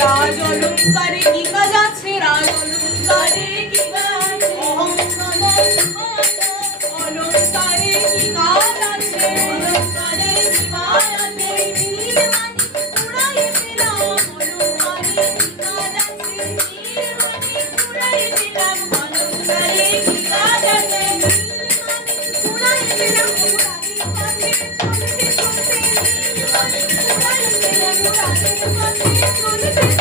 রাজ অলঙ্কারে কি কাজ আছে? রাজ অলঙ্কারে কি কাজ? অলঙ্কারে কি কাজ আছে? অলঙ্কারে কি কাজ আছে? নীলমণি উড়াই দিলাম, অলঙ্কারে কি কাজ আছে? নীলমণি উড়াই দিলাম, অলঙ্কারে কি কাজ আছে? নীলমণি উড়াই দিলাম, উড়াই পথে চলতে চলতে নীলমণি উড়াই দিলাম, উড়াই পথে চলতে